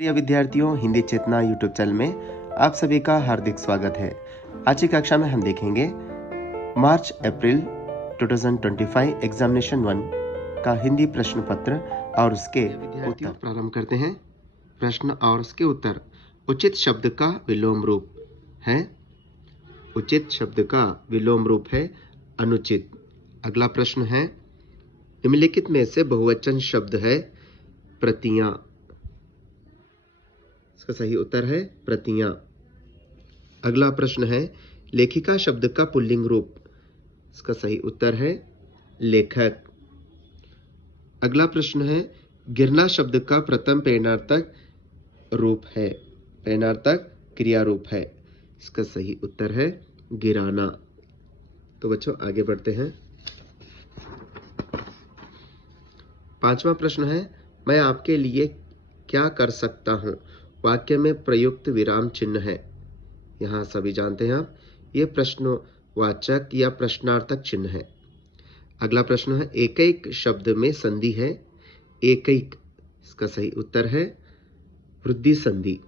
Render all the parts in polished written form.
प्रिय विद्यार्थियों, हिंदी चेतना YouTube channel में आप सभी का हार्दिक स्वागत है। आज की कक्षा में हम देखेंगे मार्च अप्रैल 2025 एग्जामिनेशन 1 का हिंदी प्रश्न पत्र और उसके उत्तर। प्रारंभ करते हैं। प्रश्न और उसके उत्तर। उचित शब्द का विलोम रूप है। उचित शब्द का विलोम रूप है अनुचित। अगला प्रश्न है, निम्नलिखित में से बहुवचन शब्द है प्रतियां। इसका सही उत्तर है प्रतियां। अगला प्रश्न है, लेखिका शब्द का पुल्लिंग रूप। इसका सही उत्तर है लेखक। अगला प्रश्न है, गिरना शब्द का प्रथम प्रेरणार्थक रूप है। प्रेरणार्थक क्रिया रूप है। इसका सही उत्तर है गिराना। तो बच्चों आगे बढ़ते हैं। पांचवा प्रश्न है, मैं आपके लिए क्या कर सकता हूं। वाक्य में प्रयुक्त विराम चिन्ह है। यहां सभी जानते हैं आप, ये प्रश्नवाचक या प्रश्नार्थक चिन्ह है। अगला प्रश्न है, एकैक शब्द में संधि है। एकैक, इसका सही उत्तर है वृद्धि संधि।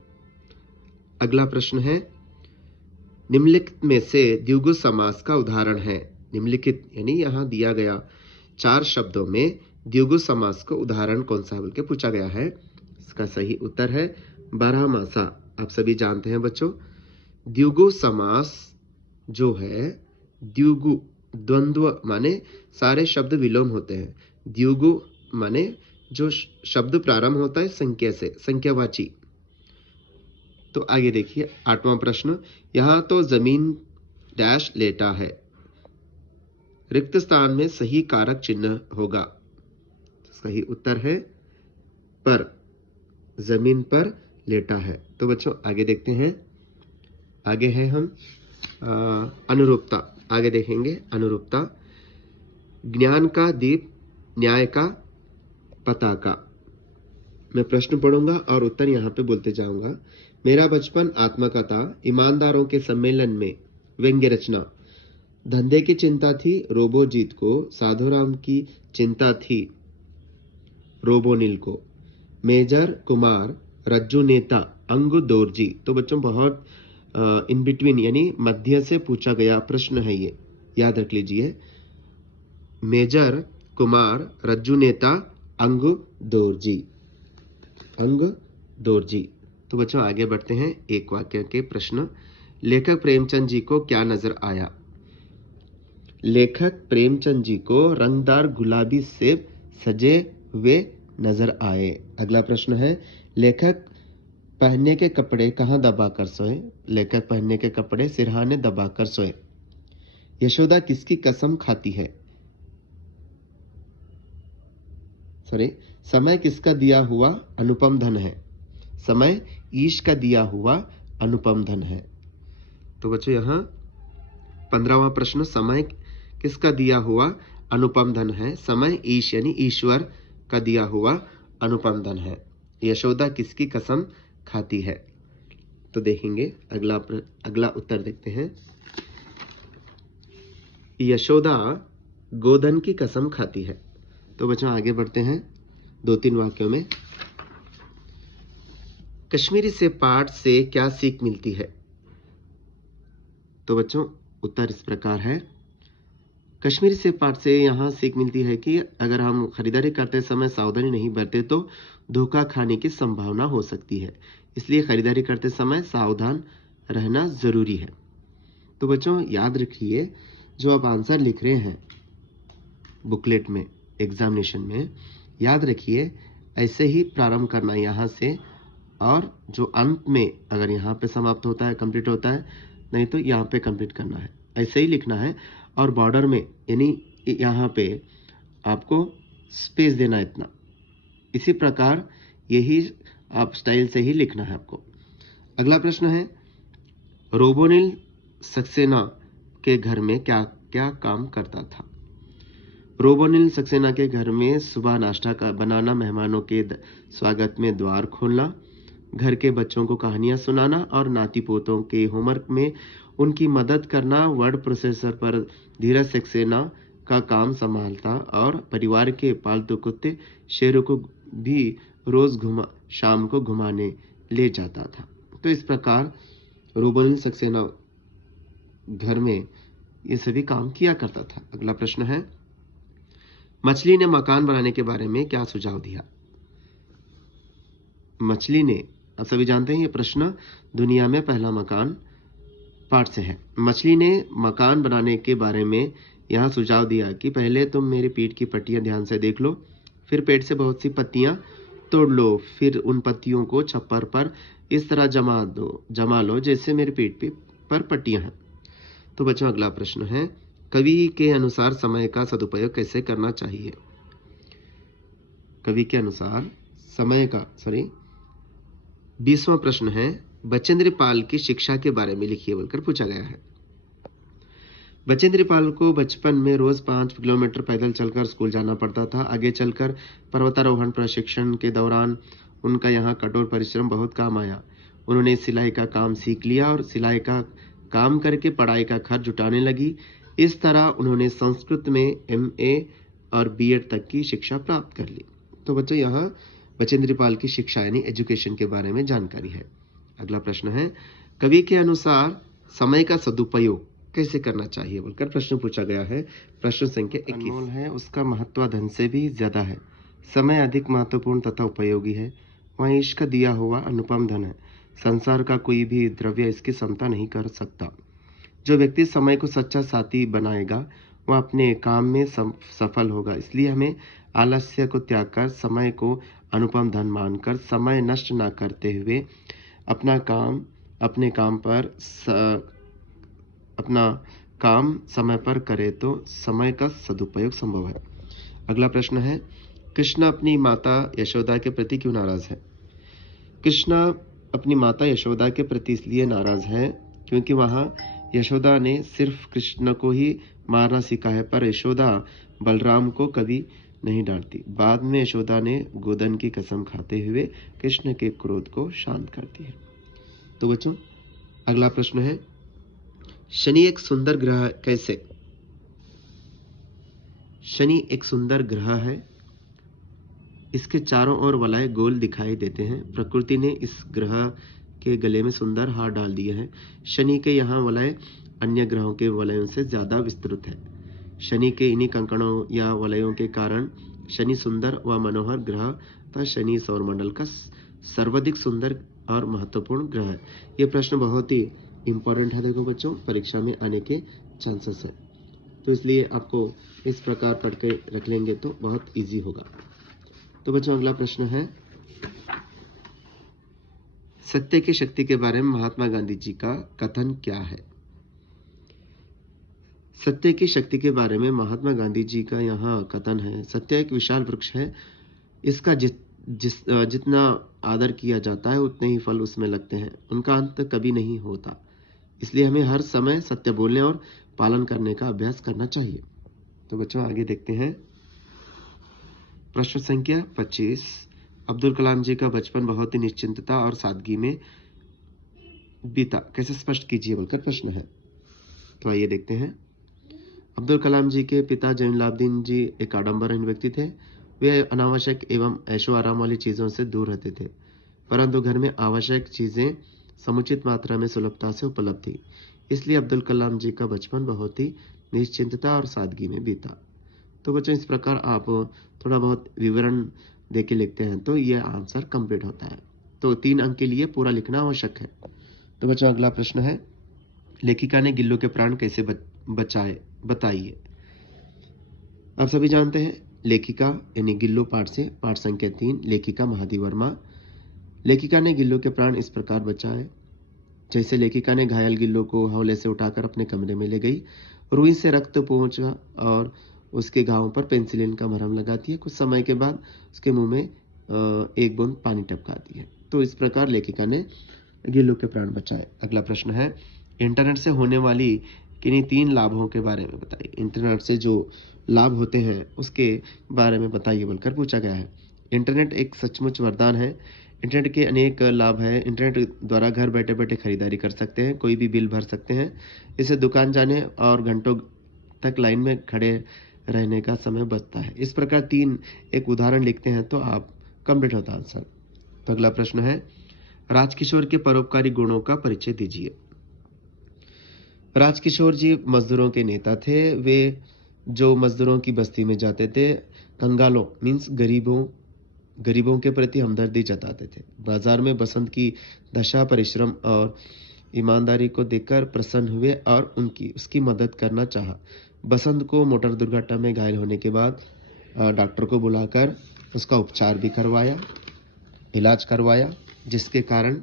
अगला प्रश्न है, निम्नलिखित में से द्विगु समास का उदाहरण है। निम्नलिखित यानी यहां दिया गया 4 शब्दों में द्विगु समास का उदाहरण कौन सा है बोल के पूछा गया है। इसका सही उत्तर है बारहमासा। आप सभी जानते हैं बच्चों, द्विगु समास जो है, द्विगु द्वंद्व माने सारे शब्द विलोम होते हैं। द्विगु माने जो शब्द प्रारंभ होता है संख्या से, संख्यावाची। तो आगे देखिए 8वां प्रश्न, यहां तो जमीन डैश लेटा है। रिक्त स्थान में सही कारक चिन्ह होगा। सही उत्तर है पर। जमीन पर लेटा है। तो बच्चों आगे देखते हैं। आगे है हम अनुरूपता। आगे देखेंगे अनुरूपता। ज्ञान का दीप, न्याय का पताका। मैं प्रश्न पढ़ूंगा और उत्तर यहाँ पे बोलते जाऊंगा। मेरा बचपन आत्मकथा, ईमानदारों के सम्मेलन में व्यंग्य रचना। धंधे की चिंता थी रोबोजीत को, साधुराम की चिंता थी रोबोनिल को। मेजर कुमार, रज्जू नेता, अंगु दोरजी। तो बच्चों बहुत इन बिटवीन यानी मध्य से पूछा गया प्रश्न है ये, याद रख लीजिए। मेजर कुमार, रज्जू नेता, अंगु दोरजी। अंग दोरजी। तो बच्चों आगे बढ़ते हैं। एक वाक्य के प्रश्न। लेखक प्रेमचंद जी को क्या नजर आया। लेखक प्रेमचंद जी को रंगदार गुलाबी सेब सजे हुए नजर आए। अगला प्रश्न है, लेखक पहनने के कपड़े कहां दबाकर सोए। लेखक पहनने के कपड़े सिरहाने दबाकर सोए। यशोदा किसकी कसम खाती है। समय किसका दिया हुआ अनुपम धन है। समय ईश का दिया हुआ अनुपम धन है। तो बच्चों यहां 15वां प्रश्न, समय किसका दिया हुआ अनुपम धन है। समय ईश यानी ईश्वर का दिया हुआ अनुपम धन है। यशोदा किसकी कसम खाती है। तो देखेंगे अगला उत्तर देखते हैं। यशोदा गोधन की कसम खाती है। तो बच्चों आगे बढ़ते हैं 2-3 वाक्यों में। कश्मीरी से पाठ से क्या सीख मिलती है। तो बच्चों उत्तर इस प्रकार है। कश्मीरी से पाठ से यहाँ सीख मिलती है कि अगर हम खरीदारी करते समय सावधानी नहीं बरते तो धोखा खाने की संभावना हो सकती है। इसलिए खरीदारी करते समय सावधान रहना जरूरी है। तो बच्चों याद रखिए, जो आप आंसर लिख रहे हैं बुकलेट में, एग्जामिनेशन में, याद रखिए ऐसे ही प्रारंभ करना यहाँ से, और जो अंत में अगर यहाँ पे समाप्त होता है, कंप्लीट होता है, नहीं तो यहाँ पे कंप्लीट करना है। ऐसे ही लिखना है। और बॉर्डर में यानी यहाँ पे आपको स्पेस देना इतना। इसी प्रकार यही आप स्टाइल से ही लिखना है आपको। अगला प्रश्न है, रोबोनिल सक्सेना के घर में क्या क्या काम करता था। रोबोनिल सक्सेना के घर में सुबह नाश्ता का बनाना, मेहमानों के स्वागत में द्वार खोलना, घर के बच्चों को कहानियां सुनाना और नाती पोतों के होमवर्क में उनकी मदद करना। वर्ड प्रोसेसर पर धीरज सक्सेना का काम संभालता और परिवार के पालतू कुत्ते शेरों को भी रोज शाम को घुमाने ले जाता था। तो इस प्रकार रूबेन सक्सेना घर में ये सभी काम किया करता था। अगला प्रश्न है, मछली ने मकान बनाने के बारे में क्या सुझाव दिया? मछली ने, आप सभी जानते हैं ये प्रश्न दुनिया में पहला मकान पाठ से है। मछली ने मकान बनाने के बारे में यहाँ सुझाव दिया कि पहले तुम मेरी पीठ की पट्टियां ध्यान से देख लो, फिर पेड़ से बहुत सी पत्तियां तोड़ लो, फिर उन पत्तियों को छप्पर पर इस तरह जमा लो जैसे मेरी पीठ पर पट्टियां हैं। तो बच्चों अगला प्रश्न है, कवि के अनुसार समय का सदुपयोग कैसे करना चाहिए? कवि के अनुसार समय का 20वां प्रश्न है, बचेंद्र पाल की शिक्षा के बारे में लिखिए बोलकर पूछा गया है। बचेंद्र पाल को बचपन में रोज 5 किलोमीटर पैदल चलकर स्कूल जाना पड़ता था। आगे चलकर पर्वतारोहण प्रशिक्षण के दौरान उनका यहाँ कठोर परिश्रम बहुत काम आया। उन्होंने सिलाई का काम सीख लिया और सिलाई का काम करके पढ़ाई का खर्च जुटाने लगी। इस तरह उन्होंने संस्कृत में MA और B.Ed तक की शिक्षा प्राप्त कर ली। तो बच्चों यहाँ बचेंद्र पाल की शिक्षा यानी एजुकेशन के बारे में जानकारी है। अगला प्रश्न है, कवि के अनुसार समय का सदुपयोग कैसे करना चाहिए बोलकर प्रश्न पूछा गया है। प्रश्न संख्या 21 अनमोल है, उसका महत्व धन से भी ज्यादा है। समय अधिक महत्वपूर्ण तथा उपयोगी है, वह ईश का दिया हुआ अनुपम धन है। संसार का कोई भी द्रव्य इसकी समता नहीं कर सकता। जो व्यक्ति समय को सच्चा साथी बनाएगा वह अपने काम में सफल होगा। इसलिए हमें आलस्य को त्याग कर समय को अनुपम धन मानकर समय नष्ट न करते हुए अपना काम समय पर करे तो समय का सदुपयोग संभव है। अगला प्रश्न है, कृष्ण अपनी माता यशोदा के प्रति क्यों नाराज है? कृष्ण अपनी माता यशोदा के प्रति इसलिए नाराज है क्योंकि वहां यशोदा ने सिर्फ कृष्ण को ही मारना सीखा है, पर यशोदा बलराम को कभी नहीं डांटती। बाद में यशोदा ने गोधन की कसम खाते हुए कृष्ण के क्रोध को शांत करती है। तो बच्चों अगला प्रश्न है, शनि एक सुंदर ग्रह कैसे? शनि एक सुंदर ग्रह है, इसके चारों ओर वलय गोल दिखाई देते हैं। प्रकृति ने इस ग्रह के गले में सुंदर हार डाल दिए हैं। शनि के यहाँ वलय अन्य ग्रहों के वलयों से ज्यादा विस्तृत है। शनि के इन्हीं कंकणों या वलयों के कारण शनि सुंदर व मनोहर ग्रह तथा शनि सौरमंडल का सर्वाधिक सुंदर और महत्वपूर्ण ग्रह है। ये प्रश्न बहुत ही इंपॉर्टेंट है, देखो बच्चों, परीक्षा में आने के चांसेस है, तो इसलिए आपको इस प्रकार पढ़ के रख लेंगे तो बहुत इजी होगा। तो बच्चों अगला प्रश्न है, सत्य की शक्ति के बारे में महात्मा गांधी जी का कथन क्या है? सत्य की शक्ति के बारे में महात्मा गांधी जी का यहाँ कथन है, सत्य एक विशाल वृक्ष है, इसका जितना आदर किया जाता है उतने ही फल उसमें लगते हैं, उनका अंत कभी नहीं होता। इसलिए हमें हर समय सत्य बोलने और पालन करने का अभ्यास करना चाहिए। तो बच्चों आगे देखते हैं, प्रश्न संख्या 25, अब्दुल कलाम जी का बचपन बहुत ही निश्चिंतता और सादगी में बीता, कैसे स्पष्ट कीजिए बोलकर प्रश्न है। तो आइए देखते हैं, अब्दुल कलाम जी के पिता जैनुलाब्दीन जी एक आडंबरहीन व्यक्ति थे। वे अनावश्यक एवं ऐशो आराम वाली चीजों से दूर रहते थे, परंतु घर में आवश्यक चीजें समुचित मात्रा में सुलभता से उपलब्ध थी। इसलिए अब्दुल कलाम जी का बचपन बहुत ही निश्चिंतता और सादगी में बीता। तो बच्चों इस प्रकार आप थोड़ा बहुत विवरण देके लिखते हैं तो ये आंसर कंप्लीट होता है। तो 3 अंक के लिए पूरा लिखना आवश्यक है। तो बच्चों अगला प्रश्न है, लेखिका ने गिल्लू के प्राण कैसे बचाए बताइए। आप सभी जानते हैं लेखिका यानी गिल्लू पाठ से, पाठ संख्या 3, लेखिका महादी वर्मा। लेखिका ने गिल्लू के प्राण इस प्रकार बचाए, जैसे लेखिका ने घायल गिल्लू को हौले से उठाकर अपने कमरे में ले गई, रुई से रक्त पोंछा और उसके घावों पर पेंसिलिन का मरहम लगाती है। कुछ समय के बाद उसके मुंह में एक बूंद पानी टपकाती है। तो इस प्रकार लेखिका ने गिल्लू के प्राण बचाए। अगला प्रश्न है, इंटरनेट से होने वाली किन्हीं 3 लाभों के बारे में बताइए। इंटरनेट से जो लाभ होते हैं उसके बारे में बताइए बोलकर पूछा गया है। इंटरनेट एक सचमुच वरदान है। इंटरनेट के अनेक लाभ हैं। इंटरनेट द्वारा घर बैठे बैठे खरीदारी कर सकते हैं, कोई भी बिल भर सकते हैं, इससे दुकान जाने और घंटों तक लाइन में खड़े रहने का समय बचता है। इस प्रकार 3 एक उदाहरण लिखते हैं तो आप कंप्लीट होता आंसर। तो अगला प्रश्न है, राजकिशोर के परोपकारी गुणों का परिचय दीजिए। राजकिशोर जी मजदूरों के नेता थे। वे जो मजदूरों की बस्ती में जाते थे, कंगालों मीन्स गरीबों के प्रति हमदर्दी जताते थे। बाजार में बसंत की दशा, परिश्रम और ईमानदारी को देखकर प्रसन्न हुए और उसकी मदद करना चाहा। बसंत को मोटर दुर्घटना में घायल होने के बाद डॉक्टर को बुलाकर उसका उपचार भी करवाया, इलाज करवाया, जिसके कारण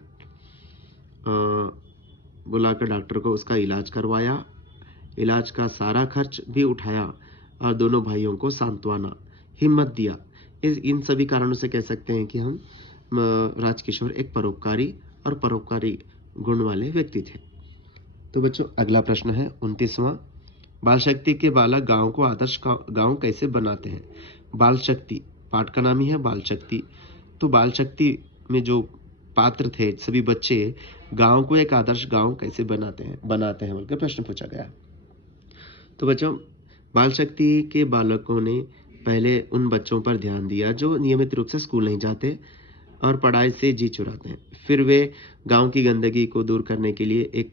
बुलाकर डॉक्टर को उसका इलाज करवाया, इलाज का सारा खर्च भी उठाया और दोनों भाइयों को सांत्वना, हिम्मत दिया। इन सभी कारणों से कह सकते हैं कि हम राजकिशोर एक परोपकारी और परोपकारी गुण वाले व्यक्ति थे। तो बच्चों अगला प्रश्न है 29वां, बाल शक्ति के बालक गांव को आदर्श गांव कैसे बनाते हैं। बाल शक्ति, पाठ का नाम ही है बाल शक्ति। तो बाल शक्ति में जो पात्र थे सभी बच्चे गांव को एक आदर्श गांव कैसे बनाते हैं बोलकर प्रश्न पूछा गया। तो बच्चों बाल शक्ति के बालकों ने पहले उन बच्चों पर ध्यान दिया जो नियमित रूप से स्कूल नहीं जाते और पढ़ाई से जी चुराते हैं। फिर वे गांव की गंदगी को दूर करने के लिए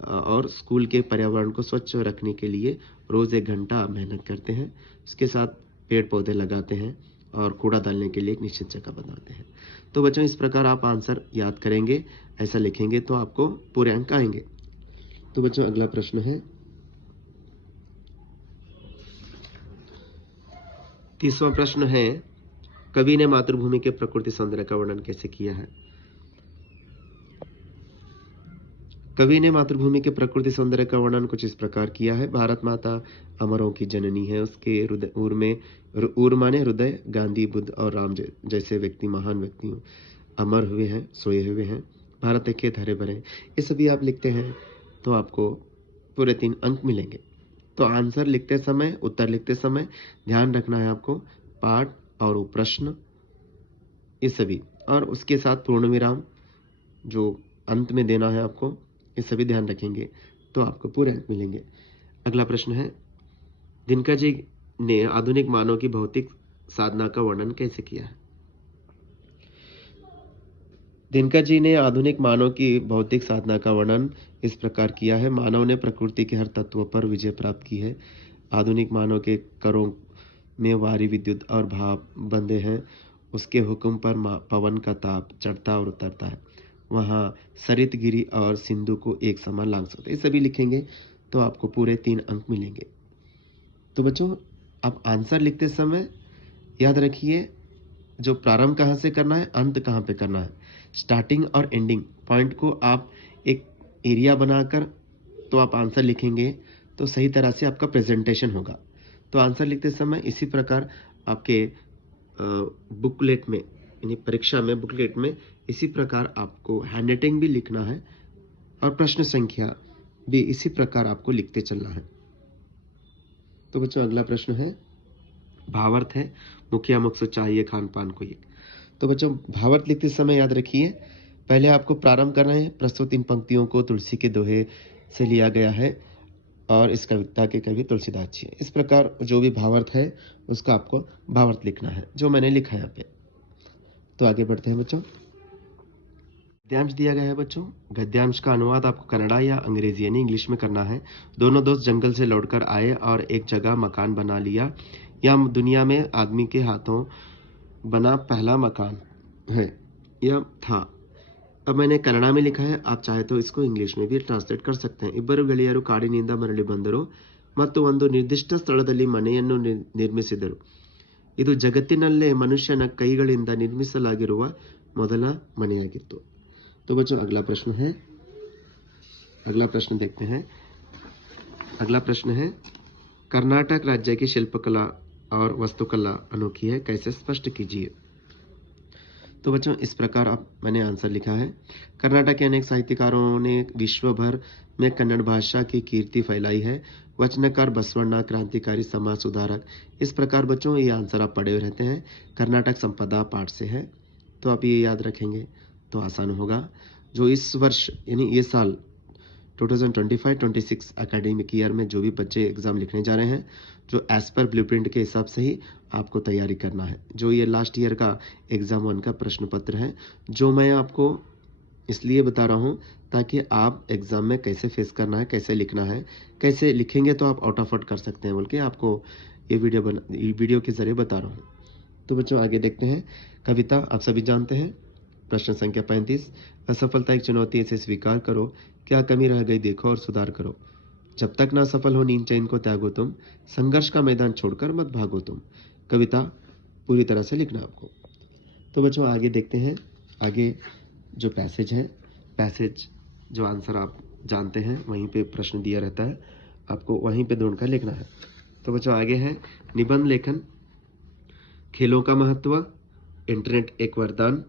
और स्कूल के पर्यावरण को स्वच्छ रखने के लिए रोज 1 घंटा मेहनत करते हैं। उसके साथ पेड़ पौधे लगाते हैं और कूड़ा डालने के लिए एक निश्चित जगह बनाते हैं। तो बच्चों इस प्रकार आप आंसर याद करेंगे, ऐसा लिखेंगे तो आपको पूरे अंक आएंगे। तो बच्चों अगला प्रश्न है 30वां प्रश्न है, कवि ने मातृभूमि के प्रकृति सौंदर्य का वर्णन कैसे किया है। कवि ने मातृभूमि के प्रकृति सौंदर्य का वर्णन कुछ इस प्रकार किया है। भारत माता अमरों की जननी है, उसके उर माने हृदय, गांधी, बुद्ध और राम जैसे व्यक्ति, महान व्यक्तियों अमर हुए हैं, सोए हुए हैं। भारत के खेत हरे भरे, ये सभी आप लिखते हैं तो आपको पूरे 3 अंक मिलेंगे। तो आंसर लिखते समय, उत्तर लिखते समय ध्यान रखना है आपको पाठ और प्रश्न, ये सभी, और उसके साथ पूर्ण विराम जो अंत में देना है आपको, ये सभी ध्यान रखेंगे तो आपको पूरे अंक मिलेंगे। अगला प्रश्न है, दिनकर जी ने आधुनिक मानव की भौतिक साधना का वर्णन कैसे किया है। दिनकर जी ने आधुनिक मानव की भौतिक साधना का वर्णन इस प्रकार किया है। मानव ने प्रकृति के हर तत्व पर विजय प्राप्त की है। आधुनिक मानव के करों में वारी, विद्युत और भाप बंधे हैं। उसके हुक्म पर पवन का ताप चढ़ता और उतरता है। वहाँ सरित, गिरी और सिंधु को एक समान लांग सकते, ये सभी लिखेंगे तो आपको पूरे 3 अंक मिलेंगे। तो बच्चों आप आंसर लिखते समय याद रखिए जो प्रारंभ कहाँ से करना है, अंत कहाँ पे करना है। स्टार्टिंग और एंडिंग पॉइंट को आप एक एरिया बनाकर तो आप आंसर लिखेंगे तो सही तरह से आपका प्रेजेंटेशन होगा। तो आंसर लिखते समय इसी प्रकार आपके बुकलेट में, यानी परीक्षा में बुकलेट में इसी प्रकार आपको हैंडराइटिंग भी लिखना है और प्रश्न संख्या भी इसी प्रकार आपको लिखते चलना है। तो बच्चों अगला प्रश्न है, भावार्थ है, मुखिया मकसद चाहिए खान पान को एक। तो बच्चों भावार्थ लिखते समय याद रखिए पहले आपको प्रारंभ करना है। प्रस्तुत इन पंक्तियों को तुलसी के दोहे से लिया गया है और इस कविता के कवि तुलसीदास जी। इस प्रकार जो भी भावार्थ है उसका आपको भावार्थ लिखना है जो मैंने लिखा है यहाँ पे। तो आगे बढ़ते हैं बच्चों। गद्यांश दिया गया है बच्चों। गद्यांश का अनुवाद आपको कन्नड़ा या अंग्रेजी यानी इंग्लिश में करना है। दोनों दोस्त जंगल से लौटकर आए और एक जगह मकान बना लिया। यह दुनिया में आदमी के हाथों बना पहला मकान है, यह था। अब मैंने कन्नड़ा में लिखा है, आप चाहे तो इसको इंग्लिश में भी ट्रांसलेट कर सकते हैं। ಇಬ್ಬರು ಗೆಳೆಯರು ಕಾಡಿನಿಂದ ಮರಳಿ ಬಂದರು ಮತ್ತು ಒಂದು ನಿರ್ದಿಷ್ಟ ಸ್ಥಳದಲ್ಲಿ ಮನೆಯನ್ನು ನಿರ್ಮಿಸಿದರು. ಇದು ಜಗತ್ತಿನಲ್ಲೇ ಮನುಷ್ಯನ ಕೈಗಳಿಂದ ನಿರ್ಮಿಸಲಾಗಿರುವ ಮೊದಲ ಮನೆಯಾಗಿತ್ತು. तो बच्चों अगला प्रश्न है, अगला प्रश्न देखते हैं। अगला प्रश्न है, कर्नाटक राज्य की शिल्पकला और वास्तुकला अनोखी है, कैसे स्पष्ट कीजिए। तो बच्चों इस प्रकार मैंने आंसर लिखा है। कर्नाटक के अनेक साहित्यकारों ने विश्व भर में कन्नड़ भाषा की कीर्ति फैलाई है। वचनकार बसवण्णा क्रांतिकारी समाज सुधारक। इस प्रकार बच्चों ये आंसर आप पढ़े हुए रहते हैं। कर्नाटक संपदा पाठ से है तो आप ये याद रखेंगे तो आसान होगा। जो इस वर्ष यानी ये साल 2025-26 एकेडमिक ईयर में जो भी बच्चे एग्ज़ाम लिखने जा रहे हैं, जो एज़ पर ब्लूप्रिंट के हिसाब से ही आपको तैयारी करना है। जो ये लास्ट ईयर का एग्ज़ाम 1 का प्रश्न पत्र है, जो मैं आपको इसलिए बता रहा हूँ ताकि आप एग्ज़ाम में कैसे फेस करना है, कैसे लिखना है, कैसे लिखेंगे तो आप आउट ऑफ आउट कर सकते हैं बोल के आपको ये वीडियो के ज़रिए बता रहा हूँ। तो बच्चों आगे देखते हैं। कविता आप सभी जानते हैं। प्रश्न संख्या 35, असफलता एक चुनौती है, इसे स्वीकार करो, क्या कमी रह गई देखो और सुधार करो। जब तक ना सफल हो नींद चैन को त्यागो तुम, संघर्ष का मैदान छोड़कर मत भागो तुम। कविता पूरी तरह से लिखना आपको। तो बच्चों आगे देखते हैं। आगे जो पैसेज है, पैसेज जो आंसर आप जानते हैं वहीं पे प्रश्न दिया रहता है, आपको वहीं पे ढूंढकर लिखना है। तो बच्चों आगे है निबंध लेखन, खेलों का महत्व, इंटरनेट एक वरदान,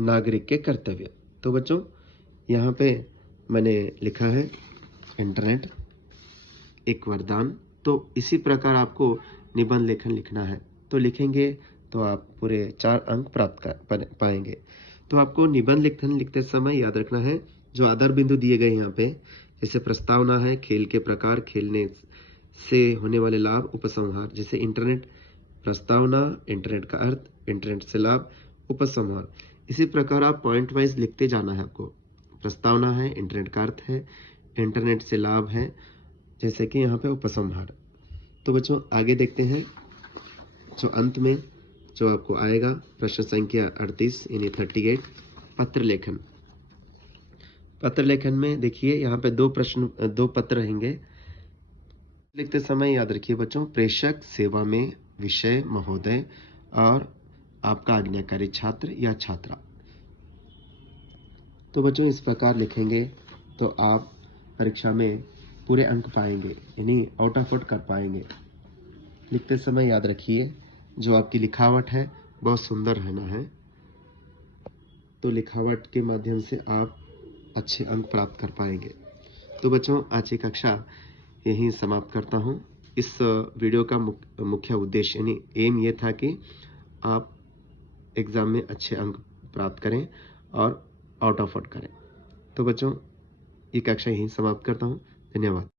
नागरिक के कर्तव्य। तो बच्चों यहाँ पे मैंने लिखा है इंटरनेट एक वरदान। तो इसी प्रकार आपको निबंध लेखन लिखना है। तो लिखेंगे तो आप पूरे 4 अंक प्राप्त कर पाएंगे। तो आपको निबंध लेखन लिखते समय याद रखना है जो आधार बिंदु दिए गए यहाँ पे, जैसे प्रस्तावना है, खेल के प्रकार, खेलने से होने वाले लाभ, उपसंहार। जैसे इंटरनेट प्रस्तावना, इंटरनेट का अर्थ, इंटरनेट से लाभ, उपसंहार। इसी प्रकार आप पॉइंट वाइज लिखते जाना है आपको। प्रस्तावना है, इंटरनेट का अर्थ है, इंटरनेट से लाभ है, जैसे कि यहाँ पे उपसंहार। तो बच्चों आगे देखते हैं। जो अंत में जो आपको आएगा प्रश्न संख्या 38 यानी 38, पत्र लेखन। पत्र लेखन में देखिए यहाँ पे 2 पत्र रहेंगे। लिखते समय याद रखिए बच्चों, प्रेषक, सेवा में, विषय, महोदय और आपका आज्ञाकारी छात्र या छात्रा। तो बच्चों इस प्रकार लिखेंगे तो आप परीक्षा में पूरे अंक पाएंगे, यानी आउट ऑफ आउट कर पाएंगे। लिखते समय याद रखिए जो आपकी लिखावट है बहुत सुंदर रहना है। तो लिखावट के माध्यम से आप अच्छे अंक प्राप्त कर पाएंगे। तो बच्चों आज की कक्षा यहीं समाप्त करता हूँ। इस वीडियो का मुख्य उद्देश्य यानी एम ये था कि आप एग्ज़ाम में अच्छे अंक प्राप्त करें और आउट ऑफ आउट करें। तो बच्चों ये कक्षा यहीं समाप्त करता हूँ। धन्यवाद।